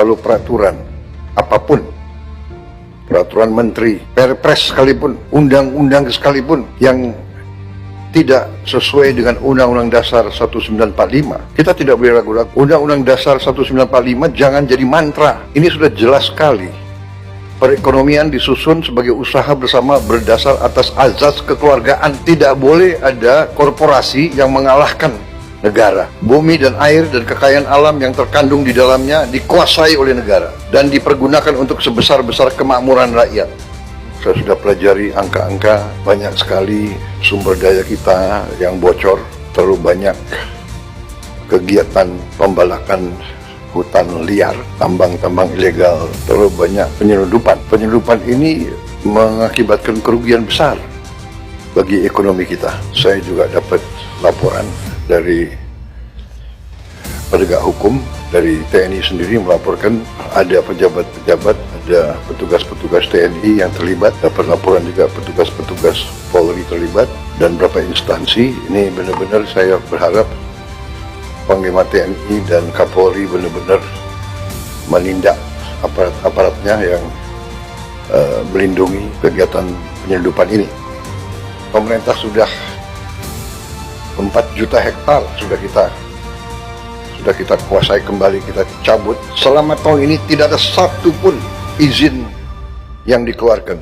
kalau peraturan apapun, peraturan menteri, perpres sekalipun, undang-undang sekalipun yang tidak sesuai dengan Undang-Undang Dasar 1945, kita tidak boleh ragu-ragu. Undang-Undang Dasar 1945 jangan jadi mantra. Ini sudah jelas sekali. Perekonomian disusun sebagai usaha bersama berdasar atas azas kekeluargaan. Tidak boleh ada korporasi yang mengalahkan negara. Bumi dan air dan kekayaan alam yang terkandung di dalamnya dikuasai oleh negara dan dipergunakan untuk sebesar-besar kemakmuran rakyat. Saya sudah pelajari angka-angka, banyak sekali sumber daya kita yang bocor, terlalu banyak kegiatan pembalakan hutan liar, tambang-tambang ilegal, terlalu banyak penyelundupan. Penyelundupan ini mengakibatkan kerugian besar bagi ekonomi kita. Saya juga dapat laporan dari penegak hukum, dari TNI sendiri melaporkan ada pejabat-pejabat, ada petugas-petugas TNI yang terlibat, dapat laporan juga petugas-petugas Polri terlibat, dan beberapa instansi. Ini benar-benar saya berharap Panglima TNI dan Kapolri benar-benar menindak aparat-aparatnya yang melindungi kegiatan penyelundupan ini. Pemerintah sudah 4 juta hektar sudah kita kuasai kembali, kita cabut. Selama tahun ini tidak ada satu pun izin yang dikeluarkan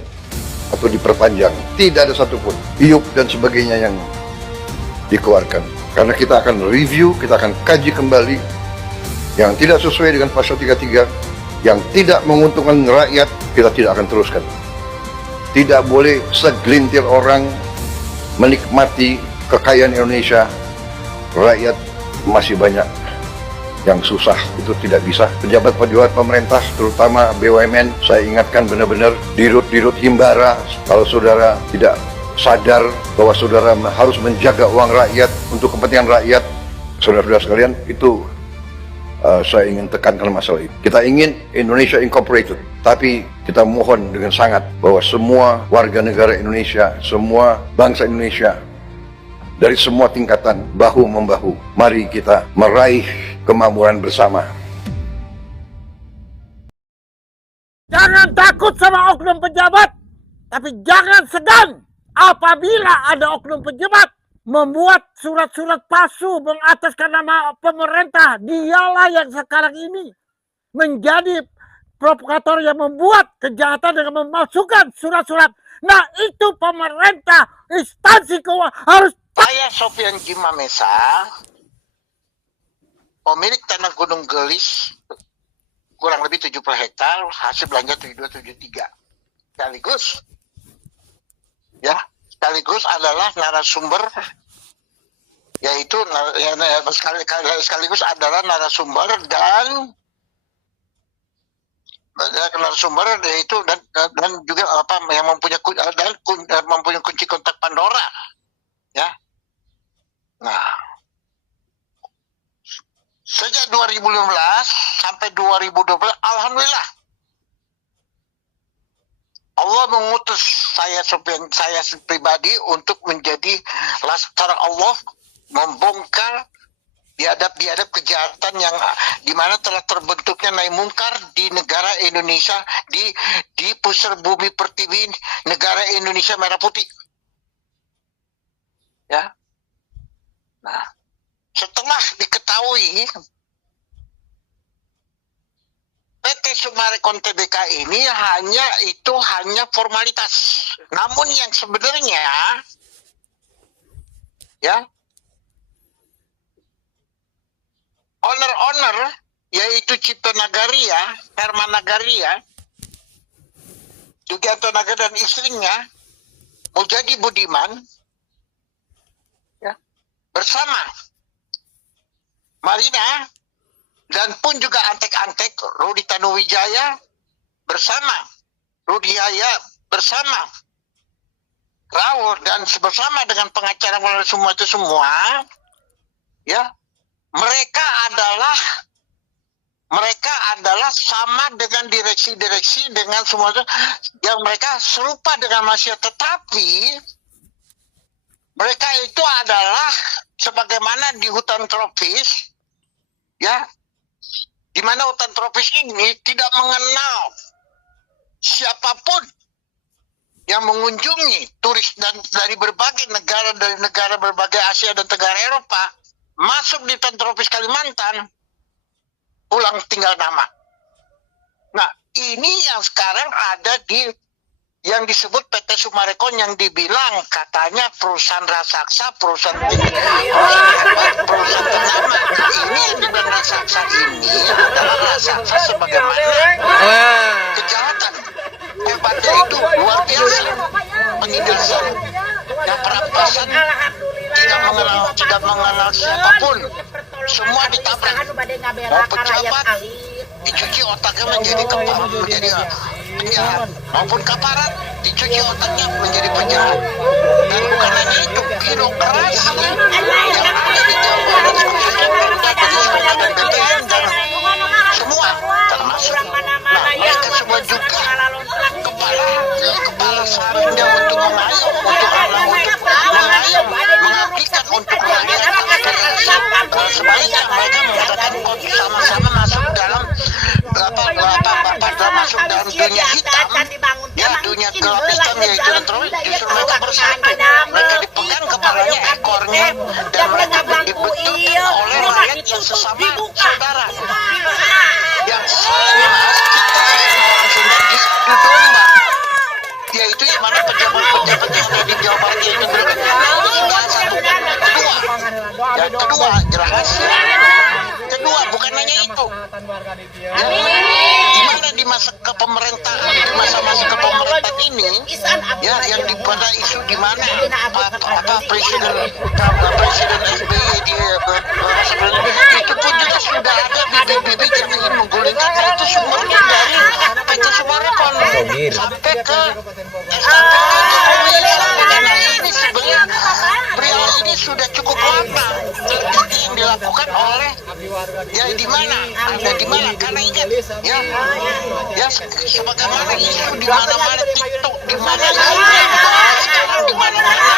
atau diperpanjang. Tidak ada satu pun. IUP dan sebagainya yang dikeluarkan. Karena kita akan review, kita akan kaji kembali yang tidak sesuai dengan pasal 33, yang tidak menguntungkan rakyat, kita tidak akan teruskan. Tidak boleh segelintir orang menikmati kekayaan Indonesia, rakyat masih banyak yang susah, itu tidak bisa. Pejabat-pejabat pemerintah, terutama BUMN, saya ingatkan benar-benar, dirut-dirut himbara, kalau saudara tidak sadar bahwa saudara harus menjaga uang rakyat untuk kepentingan rakyat, saudara-saudara sekalian, itu saya ingin tekankan masalah itu. Kita ingin Indonesia Incorporated, tapi kita mohon dengan sangat bahwa semua warga negara Indonesia, semua bangsa Indonesia, dari semua tingkatan, bahu-membahu, mari kita meraih kemakmuran bersama. Jangan takut sama oknum pejabat, tapi jangan segan apabila ada oknum pejabat membuat surat-surat palsu mengataskan nama pemerintah. Dialah yang sekarang ini menjadi provokator yang membuat kejahatan dengan memasukkan surat-surat. Nah, itu pemerintah, instansi keuangan harus. Saya Sofian Jimamesa, pemilik tanah Gunung Gelis, kurang lebih 70 hektar, hasil belanja 7273. Sekaligus adalah narasumber, yaitu sekaligus adalah narasumber dan yaitu dan juga apa yang mempunyai kunci kontak Pandora, ya. Nah, sejak 2015 sampai 2012, alhamdulillah, Allah mengutus saya pribadi untuk menjadi laskar Allah, membongkar biadab-biadab kejahatan yang dimana telah terbentuknya naik mungkar di negara Indonesia, di pusar bumi pertiwi negara Indonesia merah putih, ya. Nah, setelah diketahui PT Summarecon Tbk ini hanya formalitas, namun yang sebenarnya, ya, owner yaitu Cipto Nagaria, Herman Nagaria, Jugianto Nagaria dan istrinya Mujadi Budiman, ya, bersama Marina dan pun juga antek-antek Rudi Tanuwijaya bersama Rudi Yaya bersama Raul dan bersama dengan pengacara semua itu semua, ya, mereka adalah sama dengan direksi-direksi dengan semua itu, yang mereka serupa dengan manusia, tetapi mereka itu adalah sebagaimana di hutan tropis, ya, di mana hutan tropis ini tidak mengenal siapapun yang mengunjungi turis dan dari berbagai negara berbagai Asia dan Tenggara Eropa masuk di hutan tropis Kalimantan, pulang tinggal nama. Nah, ini yang sekarang ada di yang disebut PT Summarecon yang dibilang katanya perusahaan raksasa, perusahaan ternama. Ini yang dibilang raksasa ini adalah raksasa sebagaimana kejahatan. Hebatnya itu luar biasa. Penindasan dan perampasan tidak mengenal siapapun. Semua ditabrak. Mau pejabat dicuci otaknya menjadi penjahat, maupun kaparat dicuci otaknya menjadi penjahat. Dan bukan hanya itu, birokrasi yang ada di Jawa Barat khususnya Pemda dan BPN dan semua termasuk. Nah, mereka semua juga kepala sarungnya untuk mengayom, mengabdikan untuk rakyat. Sebaliknya mereka mengatakan sama-sama masuk dalam masuk dalam dunia hitam, ya dunia gelap hitam yaitu antropis. Justru mereka bersatu, mereka dipegang kepalanya, ekornya, dan mereka dibentuk oleh rakyat yang sesama saudara, yang sama kita sesama Sunda diadu domba, yaitu yang mana pejabat-pejabat yang ada di Jawa Barat itu sudah satu. Kedua jelas. Kedua bukan hanya itu. Di mana di masa kepemerintahan, di masa-masa kepemerintahan ini, ya yang pada isu di mana Presiden SBY itu pun juga sudah ada bibit-bibit yang ingin menggulingkan. Nah, itu sumbernya dari PT Summarecon sampai ke Jokowi, sampai dana ini sebenarnya beliau ini sudah cukup lama yang dilakukan oleh ya di mana ada di mana karena ingat ya sebagaimana isu di mana-mana TikTok di mana sekarang di mana-mana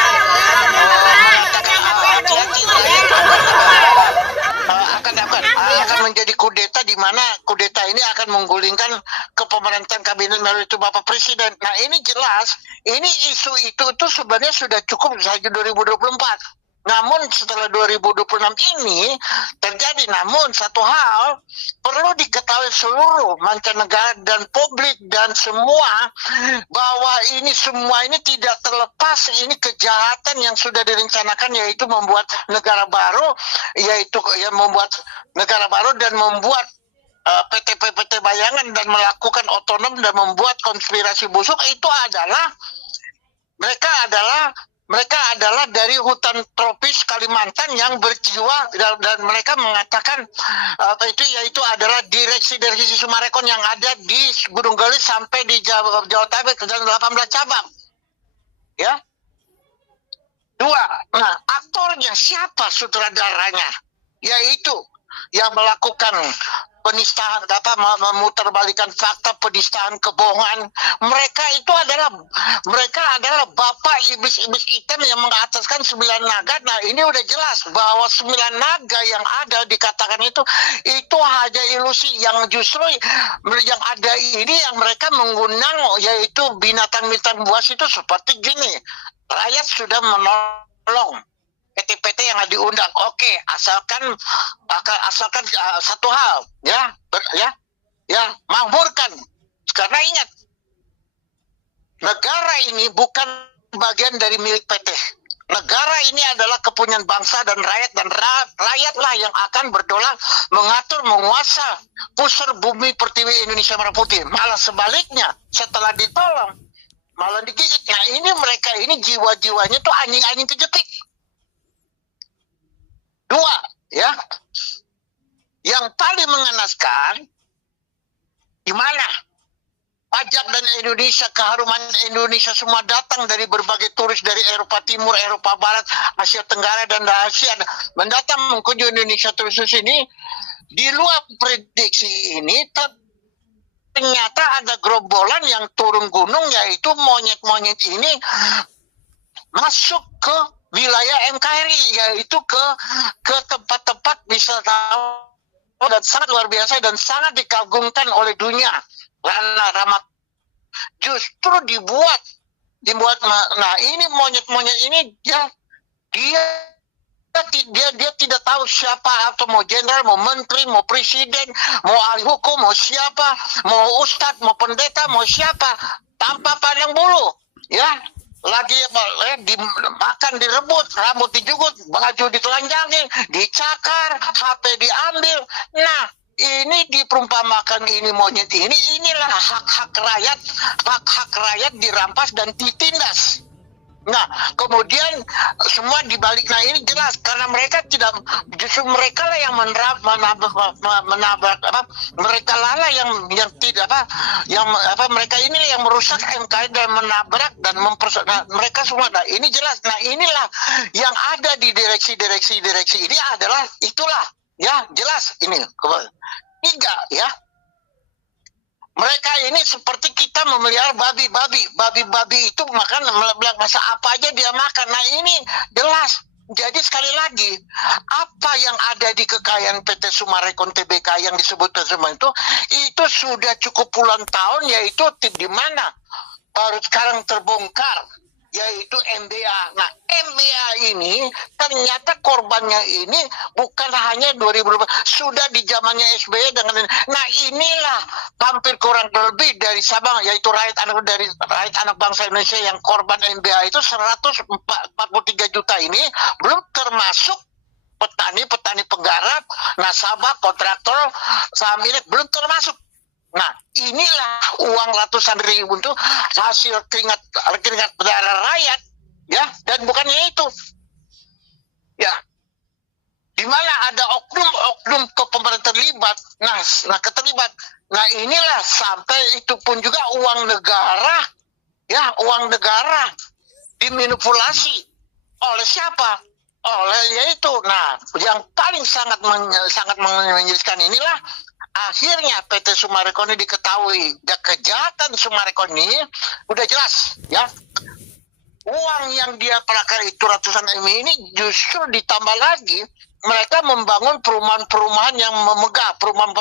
akan menjadi kudeta di mana kudeta ini akan menggulingkan kepemerintahan kabinet melalui itu Bapak Presiden. Nah, ini jelas ini isu itu sebenarnya sudah cukup saja 2024. Namun setelah 2026 ini terjadi, namun satu hal perlu diketahui seluruh mancanegara dan publik dan semua bahwa ini semua ini tidak terlepas ini kejahatan yang sudah direncanakan, yaitu membuat negara baru, dan membuat PT bayangan dan melakukan otonom dan membuat konspirasi busuk. Itu adalah mereka adalah dari hutan tropis Kalimantan yang berjiwa dan mereka mengatakan yaitu adalah direksi Summarecon yang ada di Gunung Gelis sampai di Jawa Tengah dan 18 cabang. Ya. Dua. Nah, aktornya siapa sutradaranya? Yaitu yang melakukan penistaan, memutarbalikkan fakta, penistaan, kebohongan. Mereka adalah bapak iblis-iblis hitam yang mengataskan 9 naga. Nah, ini udah jelas bahwa 9 naga yang ada dikatakan itu hanya ilusi, yang justru yang ada ini yang mereka mengundang yaitu binatang-binatang buas itu seperti gini. Rakyat sudah menolong PT-PT yang diundang, oke, asalkan satu hal, ya, makmurkan. Karena ingat, negara ini bukan bagian dari milik PT. Negara ini adalah kepunyaan bangsa dan rakyatlah yang akan berdolar, mengatur, menguasa pusar bumi pertiwi Indonesia Merah Putih. Malah sebaliknya, setelah ditolong, malah digigit. Nah, ini mereka ini jiwa-jiwanya tuh anjing-anjing kejetik. Dua, ya, yang paling mengenaskan di mana pajak dan Indonesia, keharuman Indonesia semua datang dari berbagai turis dari Eropa Timur, Eropa Barat, Asia Tenggara dan Asia mendatang mengunjungi Indonesia terus ini. Di luar prediksi ini ternyata ada gerombolan yang turun gunung, yaitu monyet-monyet ini masuk ke wilayah NKRI, yaitu ke tempat-tempat wisatawan dan sangat luar biasa dan sangat dikagumkan oleh dunia. Lana Rahmat justru dibuat. Nah ini monyet-monyet ini dia tidak tahu siapa, atau mau jenderal, mau menteri, mau presiden, mau ahli hukum, mau siapa, mau ustadz, mau pendeta, mau siapa, tanpa pandang bulu, ya. Lagi dimakan, direbut, rambut dijugut, baju ditelanjangin, dicakar, HP diambil. Nah, ini diperumpamakan ini monyet inilah hak-hak rakyat dirampas dan ditindas. Nah, kemudian semua dibalik. Nah ini jelas karena mereka justru mereka lah yang menabrak mereka lah yang tidak mereka ini yang merusak MKI dan menabrak dan mereka semua. Nah ini jelas. Nah inilah yang ada di direksi ini adalah itulah ya jelas ini. Tiga ya. Mereka ini seperti kita memelihara babi itu makan masa apa aja dia makan. Nah ini jelas. Jadi sekali lagi apa yang ada di kekayaan PT Summarecon Tbk yang disebut semua itu sudah cukup puluhan tahun, yaitu di mana baru sekarang terbongkar, yaitu MBA. Nah, MBA ini ternyata korbannya ini bukan hanya 2000, sudah di zamannya SBY dengan. Nah, inilah hampir kurang lebih dari Sabang, yaitu rakyat anak bangsa Indonesia yang korban MBA itu 143 juta ini, belum termasuk petani penggarap, nasabah, kontraktor, saham milik, belum termasuk. Nah, inilah uang ratusan ribu itu hasil keringat darah rakyat, ya, dan bukannya itu, ya, di mana ada oknum pemerintah terlibat. Nah, keterlibat. Nah, inilah sampai itu pun juga uang negara, ya, uang negara dimanipulasi oleh siapa? Oleh yaitu. Nah, yang paling sangat menyedihkan inilah. Akhirnya PT Summarecon ini diketahui kejahatan Summarecon ini udah jelas ya. Uang yang dia prakar itu ratusan M ini justru ditambah lagi mereka membangun perumahan-perumahan yang memegah, perumahan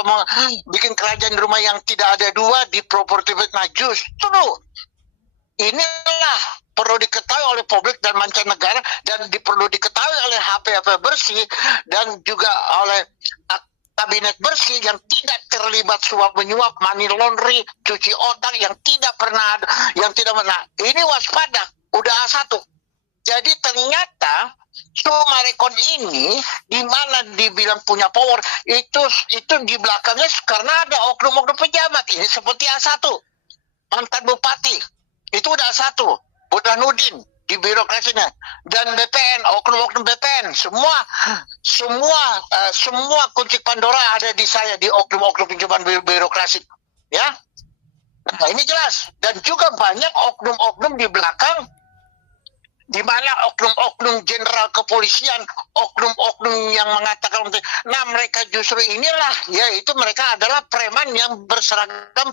bikin kerajaan di rumah yang tidak ada dua di properti. Nah justru inilah perlu diketahui oleh publik dan mancanegara dan perlu diketahui oleh HP bersih dan juga oleh kabinet bersih yang tidak terlibat suap menyuap, money laundry, cuci otak yang tidak pernah, yang tidak pernah. Ini waspada, udah A1. Jadi ternyata Summarecon ini di mana dibilang punya power itu di belakangnya karena ada oknum-oknum pejabat. Ini seperti A1, mantan bupati, itu udah A1, Burhanuddin di birokrasinya, dan BPN, oknum-oknum BPN, semua kunci Pandora ada di saya, di oknum-oknum pinjaman birokrasi, ya. Nah, ini jelas, dan juga banyak oknum-oknum di belakang, di mana oknum-oknum jenderal kepolisian, oknum-oknum yang mengatakan, nah mereka justru inilah, yaitu mereka adalah preman yang berseragam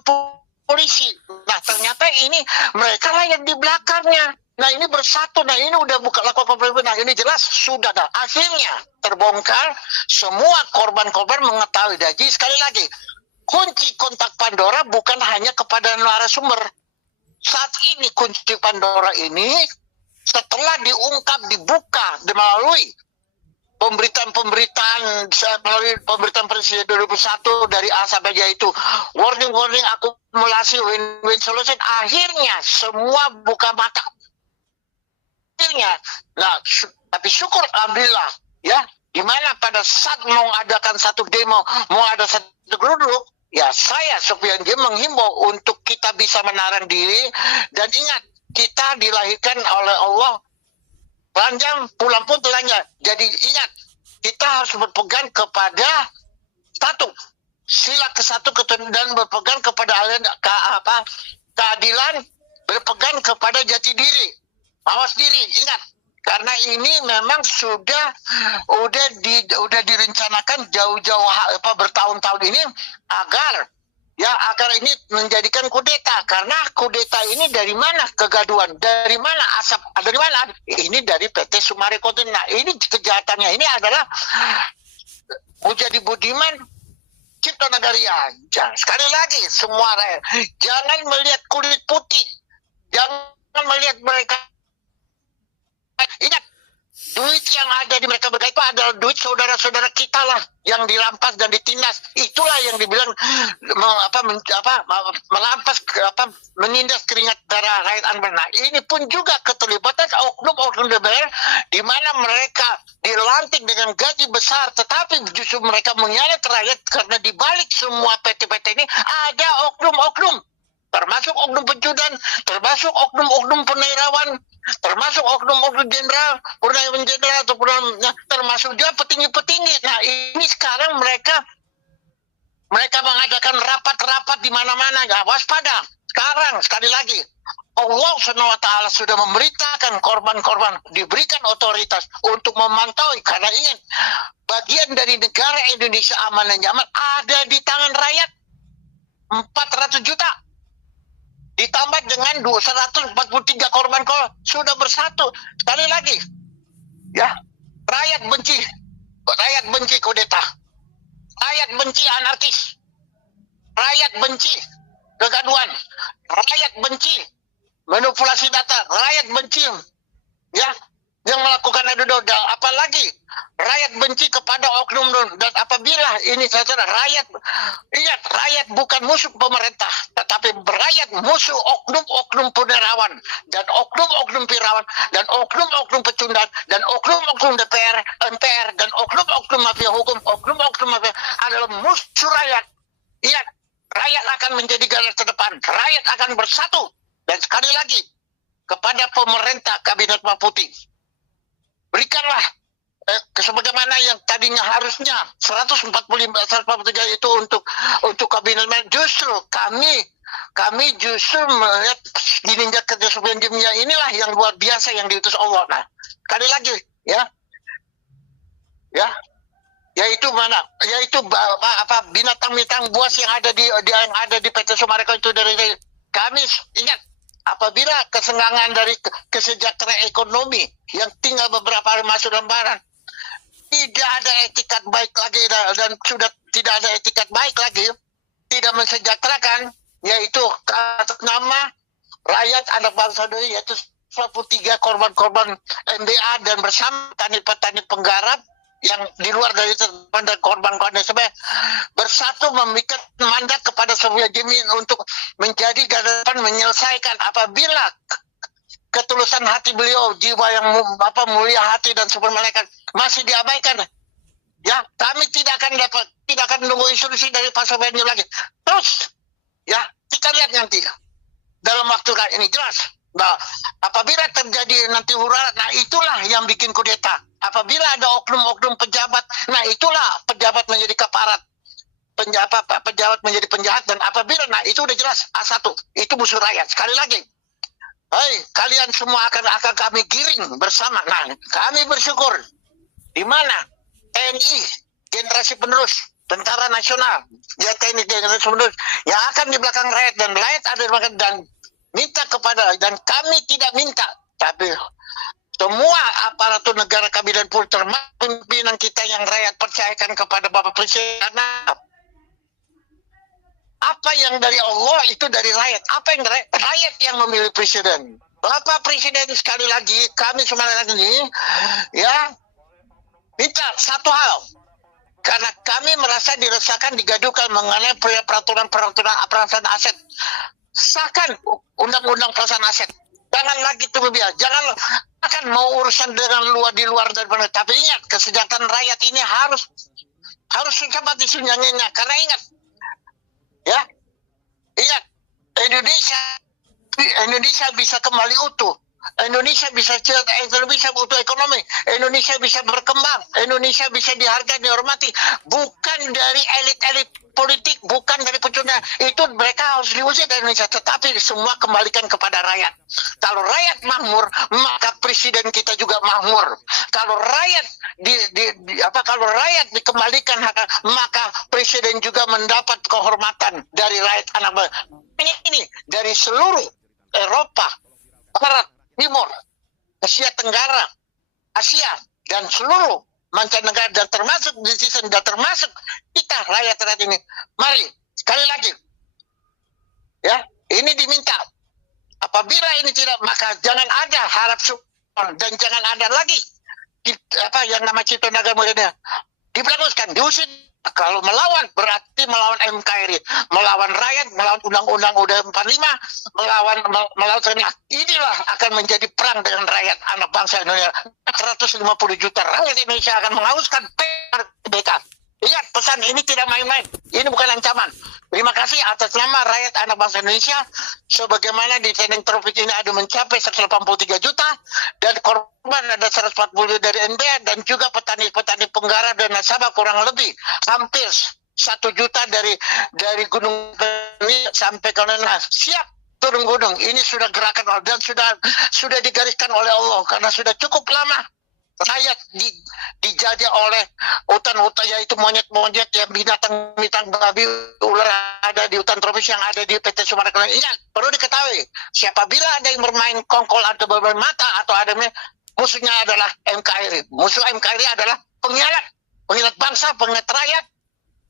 polisi. Nah ternyata ini mereka lah yang di belakangnya. Nah ini bersatu, nah ini udah buka lakukan pemerintah, nah ini jelas sudah dah. Akhirnya terbongkar, semua korban-korban mengetahui. Jadi sekali lagi, kunci kontak Pandora bukan hanya kepada narasumber. Saat ini kunci Pandora ini setelah diungkap, dibuka, melalui pemberitaan Presiden 2021 dari A sampai J itu warning akumulasi win-win solution, akhirnya semua buka mata. Akhirnya, nah, tapi syukur alhamdulillah ya, di mana pada saat mau adakan satu demo, mau ada satu geruduk, ya saya Sufyan J menghimbau untuk kita bisa menahan diri dan ingat kita dilahirkan oleh Allah panjang, pulang pun telanjang. Jadi ingat kita harus berpegang kepada satu sila ke-1 dan berpegang kepada keadilan, berpegang kepada jati diri. Awas diri, ingat, karena ini memang sudah direncanakan jauh-jauh bertahun-tahun ini agar ini menjadikan kudeta. Karena kudeta ini dari mana kegaduhan, dari mana asap, dari mana? Ini dari PT Summarecon. Nah, ini kejahatannya ini adalah Budi Budiman Cipta Nagaria. Sekali lagi, semua rakyat, jangan melihat kulit putih, jangan melihat mereka. Ingat, duit yang ada di mereka itu adalah duit saudara-saudara kita lah yang dirampas dan ditindas. Itulah yang dibilang melampas menindas keringat darah rakyat Anbar. Nah, ini pun juga keterlibatan oknum-oknum DPR di mana mereka dilantik dengan gaji besar, tetapi justru mereka menyalet rakyat karena di balik semua PT-PT ini ada oknum-oknum. Termasuk oknum pencudan, termasuk oknum-oknum penerawan, termasuk oknum-oknum jenderal, purnawirawan jenderal, atau termasuk juga petinggi-petinggi. Nah, ini sekarang mereka mengadakan rapat-rapat di mana-mana. Ya, waspada. Sekarang, sekali lagi, Allah SWT sudah memberitakan korban-korban diberikan otoritas untuk memantau, karena ingat, bagian dari negara Indonesia aman dan nyaman ada di tangan rakyat. 400 juta. Ditambah dengan 243 korban sudah bersatu. Sekali lagi, ya, rakyat benci kudeta, rakyat benci anarkis, rakyat benci kegaduhan, rakyat benci manipulasi data, rakyat benci, ya, yang melakukan adu domba. Apalagi rakyat benci kepada oknum, dan apabila ini saudara rakyat, ingat, rakyat bukan musuh pemerintah, tetapi rakyat musuh oknum-oknum punerawan dan oknum-oknum pirawan dan oknum-oknum pecundang dan oknum-oknum DPR, MPR dan oknum-oknum mafia hukum, oknum-oknum mafia adalah musuh rakyat. Ingat, rakyat akan menjadi garda terdepan, rakyat akan bersatu. Dan sekali lagi kepada pemerintah Kabinet Merah Putih, berikanlah sebagaimana yang tadinya harusnya 143 itu untuk kabinet. Justru kami justru melihat kinerja kerja sebelumnya inilah yang luar biasa yang diutus Allah. Nah, sekali lagi, ya, yaitu binatang-binatang buas yang ada di PT Sumarekon itu dari kami ingat. Apabila kesenggangan dari kesejahteraan ekonomi yang tinggal beberapa hari masuk lembaran, tidak ada etikat baik lagi dan sudah tidak ada etikat baik lagi, tidak mensejahterakan, yaitu atas nama rakyat anak bangsa ini, yaitu 23 korban-korban MBA dan bersama petani penggarap yang di luar dari korban-korban sebenarnya bersatu memberikan mandat kepada sebuah jemin untuk menjadi garda depan menyelesaikan. Apabila ketulusan hati beliau, jiwa yang mulia hati dan super malaikat masih diabaikan, ya, kami tidak akan menunggu instruksi dari Pak Soeharto lagi. Terus, ya, kita lihat nanti dalam waktu ini jelas. Nah, apabila terjadi nanti hura, nah itulah yang bikin kudeta. Apabila ada oknum-oknum pejabat, nah itulah pejabat menjadi kaparat, pejabat menjadi penjahat, dan apabila, nah itu udah jelas A1, itu musuh rakyat. Sekali lagi, kalian semua akan kami giring bersama. Nah, kami bersyukur di mana TNI generasi penerus, tentara nasional, ya, TNI generasi penerus yang akan di belakang rakyat, dan rakyat ada di belakang, dan minta kepada, dan kami tidak minta, tapi semua aparatur negara kabinet pun termasuk pimpinan kita yang rakyat percayakan kepada Bapak Presiden. Karena apa yang dari Allah itu dari rakyat. Apa yang dari rakyat yang memilih presiden. Bapak Presiden, sekali lagi kami sebenarnya ini, ya, minta satu hal. Karena kami merasa diresahkan, digaduhkan mengenai peraturan perampasan aset. Sahkan undang-undang perampasan aset. Jangan lagi terbiar. Jangan akan mau urusan dengan di luar daripada. Tapi ingat, kesejahteraan rakyat ini harus cepat disunyanyinya. Karena ingat, Indonesia bisa kembali utuh. Indonesia bisa utuh ekonomi. Indonesia bisa berkembang. Indonesia bisa dihargai, dihormati. Bukan dari elit-elit politik, bukan dari pecundang. Itu mereka harus diusir dari Indonesia. Tetapi semua kembalikan kepada rakyat. Kalau rakyat makmur, maka presiden kita juga makmur. Kalau rakyat kalau rakyat dikembalikan, maka presiden juga mendapat kehormatan dari rakyat anak bangsa. Ini dari seluruh Eropa, Barat, Timur, Asia Tenggara, Asia, dan seluruh mancanegara dan termasuk netizen dan termasuk kita rakyat ini. Mari sekali lagi, ya ini diminta. Apabila ini tidak, maka jangan ada harap support dan jangan ada lagi yang nama Cipta Naga Mulia diberlakukan, diusir. Kalau melawan berarti melawan NKRI, melawan rakyat, melawan Undang-Undang UUD 45, melawan inilah akan menjadi perang dengan rakyat anak bangsa Indonesia. 150 juta rakyat Indonesia akan menghaluskan PRBK. Ingat, pesan ini tidak main-main. Ini bukan ancaman. Terima kasih atas nama rakyat anak bangsa Indonesia. Sebagaimana di trending topik ini ada mencapai 183 juta. Dan korban ada 140 dari NBA. Dan juga petani-petani penggarap dan nasabah kurang lebih hampir 1 juta dari Gunung ini sampai ke siap turun gunung. Ini sudah gerakan dan sudah digariskan oleh Allah. Karena sudah cukup lama rakyat dijajah oleh hutan-hutan, yaitu monyet-monyet yang binatang babi ular ada di hutan tropis yang ada di PT Sumarekon. Ingat, perlu diketahui, siapabila ada yang bermain kongkol atau bermain mata atau ada musuhnya adalah NKRI. Musuh NKRI adalah pengkhianat bangsa, pengkhianat rakyat,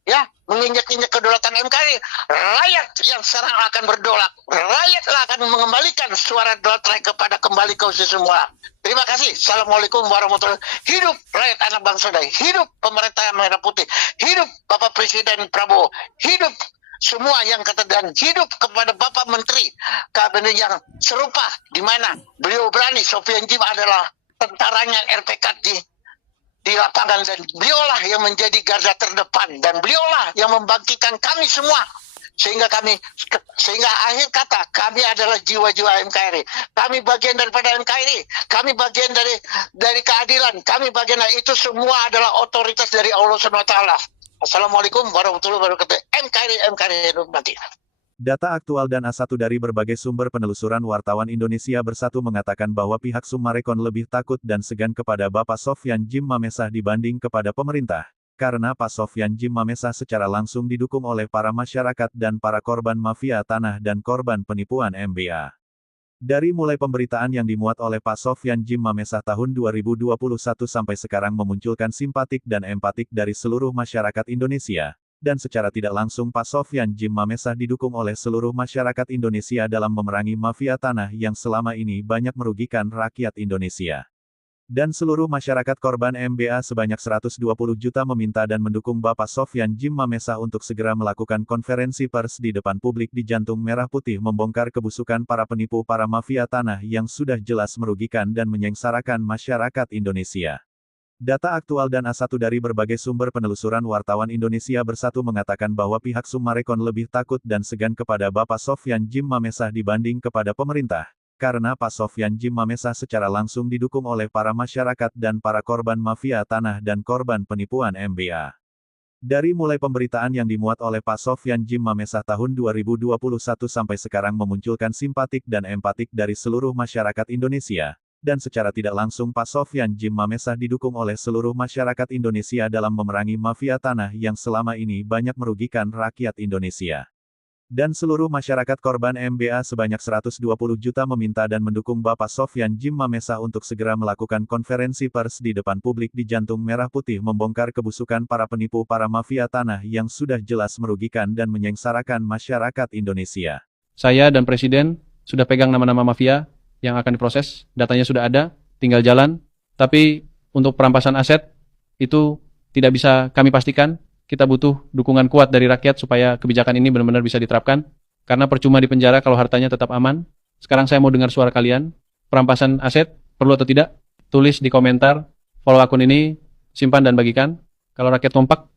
ya, menginjak-injak kedaulatan NKRI. Rakyat yang sekarang akan berdaulat, rakyatlah akan mengembalikan suara daulat rakyat kembali ke semua. Terima kasih. Assalamualaikum warahmatullahi wabarakatuh. Hidup rakyat anak bangsa Sunda. Hidup pemerintah yang merah putih. Hidup Bapak Presiden Prabowo. Hidup semua yang kata, dan hidup kepada Bapak Menteri Kabinet yang serupa, di mana beliau berani. Sofian Jim adalah tentaranya RPK di lapangan, dan beliaulah yang menjadi garda terdepan, dan beliaulah yang membangkitkan kami semua. Sehingga akhir kata kami adalah jiwa-jiwa NKRI. Kami bagian daripada NKRI. Kami bagian dari keadilan. Kami bagian dari itu semua adalah otoritas dari Allah SWT. Assalamualaikum warahmatullahi wabarakatuh. NKRI hidup mati. Data aktual dan A1 dari berbagai sumber penelusuran wartawan Indonesia Bersatu mengatakan bahwa pihak Summarecon lebih takut dan segan kepada Bapak Sofyan Djim Mamesah dibanding kepada pemerintah. Karena Pak Sofyan Djim Mamesah secara langsung didukung oleh para masyarakat dan para korban mafia tanah dan korban penipuan MBA. Dari mulai pemberitaan yang dimuat oleh Pak Sofyan Djim Mamesah tahun 2021 sampai sekarang memunculkan simpatik dan empatik dari seluruh masyarakat Indonesia, dan secara tidak langsung Pak Sofyan Djim Mamesah didukung oleh seluruh masyarakat Indonesia dalam memerangi mafia tanah yang selama ini banyak merugikan rakyat Indonesia. Dan seluruh masyarakat korban MBA sebanyak 120 juta meminta dan mendukung Bapak Sofyan Djim Mamesah untuk segera melakukan konferensi pers di depan publik di Jantung Merah Putih membongkar kebusukan para penipu para mafia tanah yang sudah jelas merugikan dan menyengsarakan masyarakat Indonesia. Data aktual dan A1 dari berbagai sumber penelusuran wartawan Indonesia Bersatu mengatakan bahwa pihak Summarecon lebih takut dan segan kepada Bapak Sofyan Djim Mamesah dibanding kepada pemerintah. Karena Pak Sofyan Djim Mamesah secara langsung didukung oleh para masyarakat dan para korban mafia tanah dan korban penipuan MBA. Dari mulai pemberitaan yang dimuat oleh Pak Sofyan Djim Mamesah tahun 2021 sampai sekarang memunculkan simpatik dan empatik dari seluruh masyarakat Indonesia, dan secara tidak langsung Pak Sofyan Djim Mamesah didukung oleh seluruh masyarakat Indonesia dalam memerangi mafia tanah yang selama ini banyak merugikan rakyat Indonesia. Dan seluruh masyarakat korban MBA sebanyak 120 juta meminta dan mendukung Bapak Sofyan Djim Mamesah untuk segera melakukan konferensi pers di depan publik di Jantung Merah Putih membongkar kebusukan para penipu para mafia tanah yang sudah jelas merugikan dan menyengsarakan masyarakat Indonesia. Saya dan Presiden sudah pegang nama-nama mafia yang akan diproses, datanya sudah ada, tinggal jalan. Tapi untuk perampasan aset, itu tidak bisa kami pastikan. Kita butuh dukungan kuat dari rakyat supaya kebijakan ini benar-benar bisa diterapkan. Karena percuma di penjara kalau hartanya tetap aman. Sekarang saya mau dengar suara kalian. Perampasan aset, perlu atau tidak? Tulis di komentar, follow akun ini, simpan dan bagikan. Kalau rakyat kompak,